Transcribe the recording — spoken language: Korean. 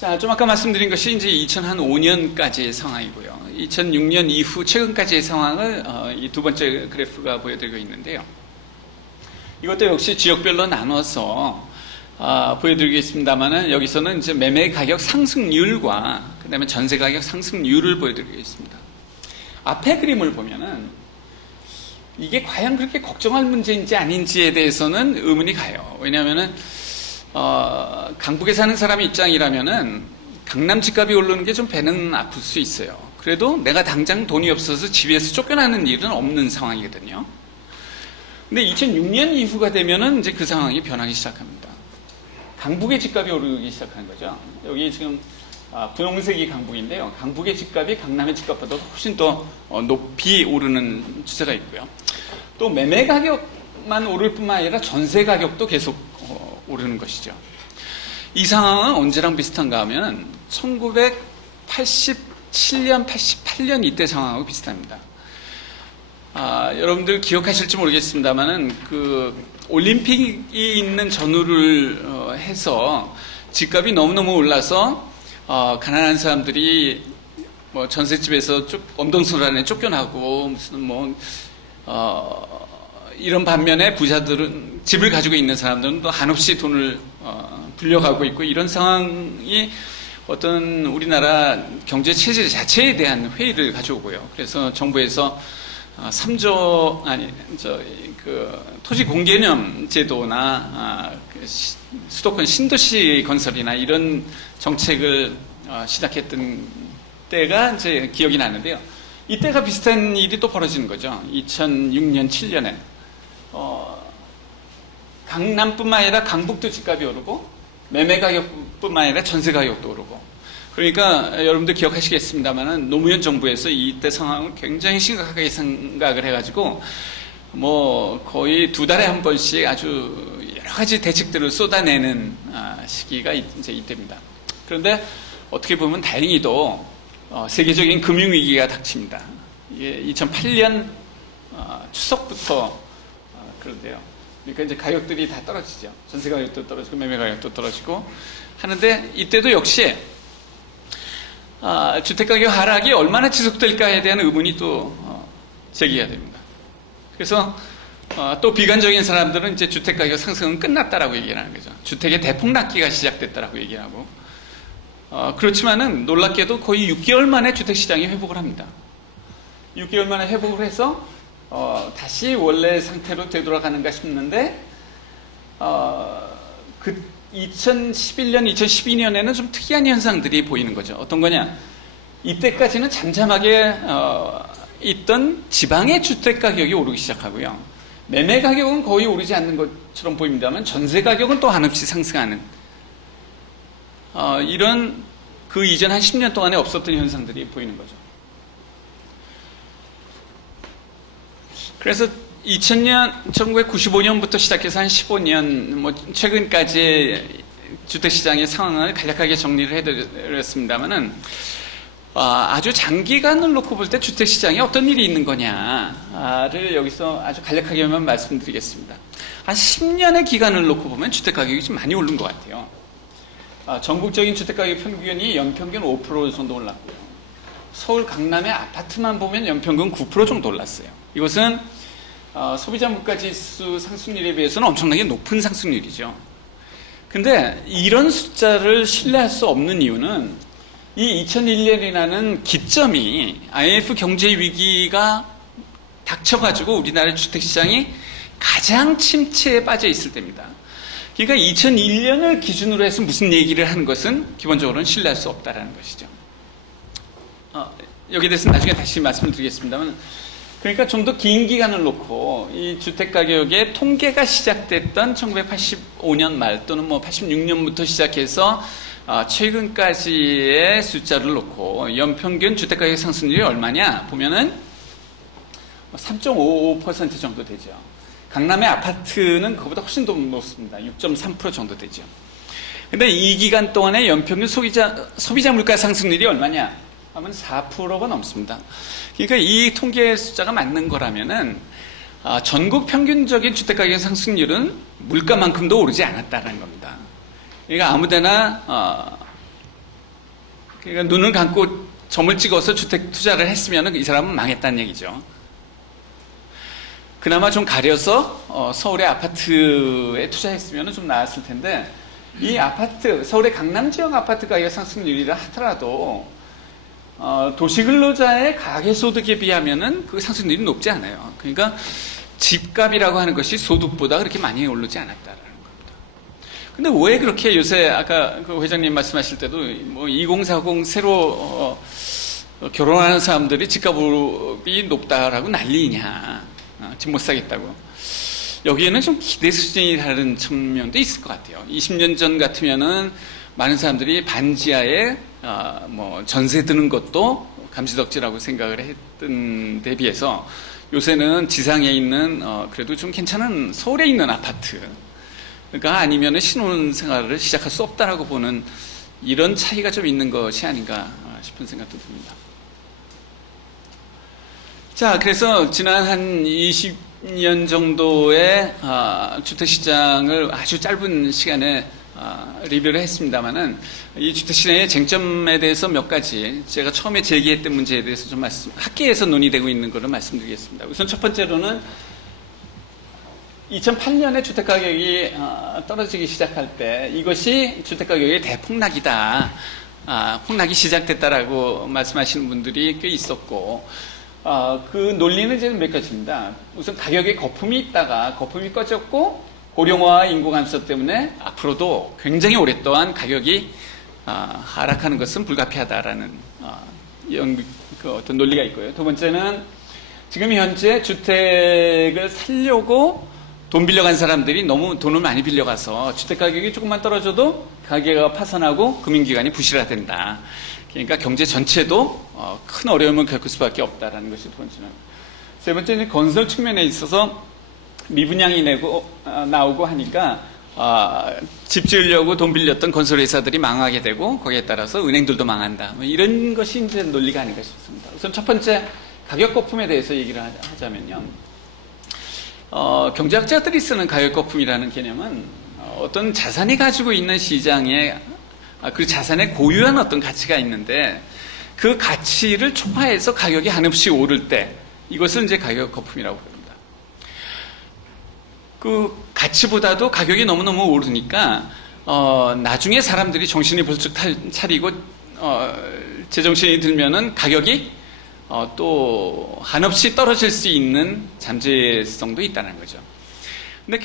자, 좀 아까 말씀드린 것이 이제 2005년까지의 상황이고요. 2006년 이후 최근까지의 상황을 이 두 번째 그래프가 보여드리고 있는데요. 이것도 역시 지역별로 나눠서 보여드리겠습니다만은 여기서는 이제 매매 가격 상승률과 그 다음에 전세 가격 상승률을 보여드리겠습니다. 앞에 그림을 보면은 이게 과연 그렇게 걱정할 문제인지 아닌지에 대해서는 의문이 가요. 왜냐하면은 강북에 사는 사람 입장이라면은 강남 집값이 오르는 게 좀 배는 아플 수 있어요. 그래도 내가 당장 돈이 없어서 집에서 쫓겨나는 일은 없는 상황이거든요. 근데 2006년 이후가 되면은 이제 그 상황이 변하기 시작합니다. 강북의 집값이 오르기 시작하는 거죠. 여기 지금 분홍색이 강북인데요. 강북의 집값이 강남의 집값보다 훨씬 더 높이 오르는 추세가 있고요. 또 매매 가격만 오를 뿐만 아니라 전세 가격도 계속 오르는 것이죠. 이 상황은 언제랑 비슷한가 하면 1987년, 88년 이때 상황하고 비슷합니다. 여러분들 기억하실지 모르겠습니다만은 그 올림픽이 있는 전후를 해서 집값이 너무너무 올라서 가난한 사람들이 뭐 전셋집에서 엄동설 안에 쫓겨나고 무슨 이런 반면에 부자들은 집을 가지고 있는 사람들은 또 한없이 돈을 불려가고 있고 이런 상황이 어떤 우리나라 경제 체제 자체에 대한 회의를 가져오고요. 그래서 정부에서 3조 토지 공개념 제도나 수도권 신도시 건설이나 이런 정책을 시작했던 때가 이제 기억이 나는데요. 이때가 비슷한 일이 또 벌어지는 거죠. 2006년, 7년에 강남뿐만 아니라 강북도 집값이 오르고 매매 가격뿐만 아니라 전세 가격도 오르고. 그러니까 여러분들 기억하시겠습니다만은 노무현 정부에서 이때 상황을 굉장히 심각하게 생각을 해가지고 거의 두 달에 한 번씩 아주 여러 가지 대책들을 쏟아내는 시기가 이제 이때입니다. 그런데 어떻게 보면 다행히도 세계적인 금융위기가 닥칩니다. 이게 2008년 추석부터 그런데요. 그러니까 이제 가격들이 다 떨어지죠. 전세 가격도 떨어지고 매매 가격도 떨어지고 하는데 이때도 역시 주택가격 하락이 얼마나 지속될까에 대한 의문이 또 제기가 됩니다. 그래서 또 비관적인 사람들은 이제 주택가격 상승은 끝났다라고 얘기를 하는 거죠. 주택의 대폭락기가 시작됐다라고 얘기를 하고 그렇지만은 놀랍게도 거의 6개월 만에 주택시장이 회복을 합니다. 6개월 만에 회복을 해서 다시 원래 상태로 되돌아가는가 싶는데 그 2011년, 2012년에는 좀 특이한 현상들이 보이는 거죠. 어떤 거냐? 이때까지는 잠잠하게 있던 지방의 주택 가격이 오르기 시작하고요. 매매 가격은 거의 오르지 않는 것처럼 보입니다만 전세 가격은 또 한없이 상승하는 이런 그 이전 한 10년 동안에 없었던 현상들이 보이는 거죠. 그래서 1995년부터 시작해서 한 15년 최근까지 주택시장의 상황을 간략하게 정리를 해드렸습니다만은 아주 장기간을 놓고 볼 때 주택시장에 어떤 일이 있는 거냐를 여기서 아주 간략하게만 말씀드리겠습니다. 한 10년의 기간을 놓고 보면 주택가격이 좀 많이 오른 것 같아요. 전국적인 주택가격 평균이 연평균 5% 정도 올랐고요. 서울 강남의 아파트만 보면 연평균 9% 정도 올랐어요. 이것은 소비자 물가지수 상승률에 비해서는 엄청나게 높은 상승률이죠. 근데 이런 숫자를 신뢰할 수 없는 이유는 이 2001년이라는 기점이 IMF 경제 위기가 닥쳐가지고 우리나라 주택시장이 가장 침체에 빠져 있을 때입니다. 그러니까 2001년을 기준으로 해서 무슨 얘기를 하는 것은 기본적으로는 신뢰할 수 없다는 것이죠. 여기에 대해서 나중에 다시 말씀을 드리겠습니다만 그러니까 좀 더 긴 기간을 놓고 이 주택가격의 통계가 시작됐던 1985년 말 또는 86년부터 시작해서 최근까지의 숫자를 놓고 연평균 주택가격 상승률이 얼마냐 보면은 3.55% 정도 되죠. 강남의 아파트는 그거보다 훨씬 더 높습니다. 6.3% 정도 되죠. 근데 이 기간 동안에 연평균 소비자 물가 상승률이 얼마냐 하면 4%가 넘습니다. 그러니까 이 통계 숫자가 맞는 거라면은 전국 평균적인 주택가격 상승률은 물가만큼도 오르지 않았다는 겁니다. 그러니까 아무데나 그러니까 눈을 감고 점을 찍어서 주택 투자를 했으면 이 사람은 망했다는 얘기죠. 그나마 좀 가려서 서울의 아파트에 투자했으면 좀 나았을 텐데, 이 아파트, 서울의 강남 지역 아파트 가격 상승률이라 하더라도 도시 근로자의 가계소득에 비하면은 그 상승률이 높지 않아요. 그러니까 집값이라고 하는 것이 소득보다 그렇게 많이 오르지 않았다라는 겁니다. 근데 왜 그렇게 요새 아까 그 회장님 말씀하실 때도 뭐 2040 새로 결혼하는 사람들이 집값이 높다라고 난리냐, 집 못 사겠다고. 여기에는 좀 기대 수준이 다른 측면도 있을 것 같아요. 20년 전 같으면은 많은 사람들이 반지하에 뭐 전세 드는 것도 감시덕지라고 생각을 했던 데 비해서 요새는 지상에 있는 그래도 좀 괜찮은 서울에 있는 아파트가 아니면은 신혼생활을 시작할 수 없다라고 보는 이런 차이가 좀 있는 것이 아닌가 싶은 생각도 듭니다. 자, 그래서 지난 한 20년 정도의 주택시장을 아주 짧은 시간에 리뷰를 했습니다만은 이 주택시장의 쟁점에 대해서 몇 가지 제가 처음에 제기했던 문제에 대해서 좀 학계에서 논의되고 있는 것을 말씀드리겠습니다. 우선 첫 번째로는 2008년에 주택가격이 떨어지기 시작할 때 이것이 주택가격의 대폭락이다, 폭락이 시작됐다라고 말씀하시는 분들이 꽤 있었고, 그 논리는 이제 몇 가지입니다. 우선 가격에 거품이 있다가 거품이 꺼졌고 고령화와 인구 감소 때문에 앞으로도 굉장히 오랫동안 가격이 하락하는 것은 불가피하다라는 그 어떤 논리가 있고요. 두 번째는 지금 현재 주택을 살려고 돈 빌려간 사람들이 너무 돈을 많이 빌려가서 주택 가격이 조금만 떨어져도 가게가 파산하고 금융기관이 부실화된다. 그러니까 경제 전체도 큰 어려움을 겪을 수밖에 없다라는 것이 두 번째는. 세 번째는 건설 측면에 있어서 미분양이 나오고 하니까 집 지으려고 돈 빌렸던 건설회사들이 망하게 되고 거기에 따라서 은행들도 망한다. 뭐 이런 것이 이제 논리가 아닌가 싶습니다. 우선 첫 번째 가격 거품에 대해서 얘기를 하자면요. 경제학자들이 쓰는 가격 거품이라는 개념은 어떤 자산이 가지고 있는 시장에 그 자산에 고유한 어떤 가치가 있는데 그 가치를 초과해서 가격이 한없이 오를 때 이것을 이제 가격 거품이라고 부릅니다. 그 가치보다도 가격이 너무너무 오르니까 나중에 사람들이 정신이 벌쩍 차리고 제정신이 들면은 가격이 또 한없이 떨어질 수 있는 잠재성도 있다는 거죠. 근데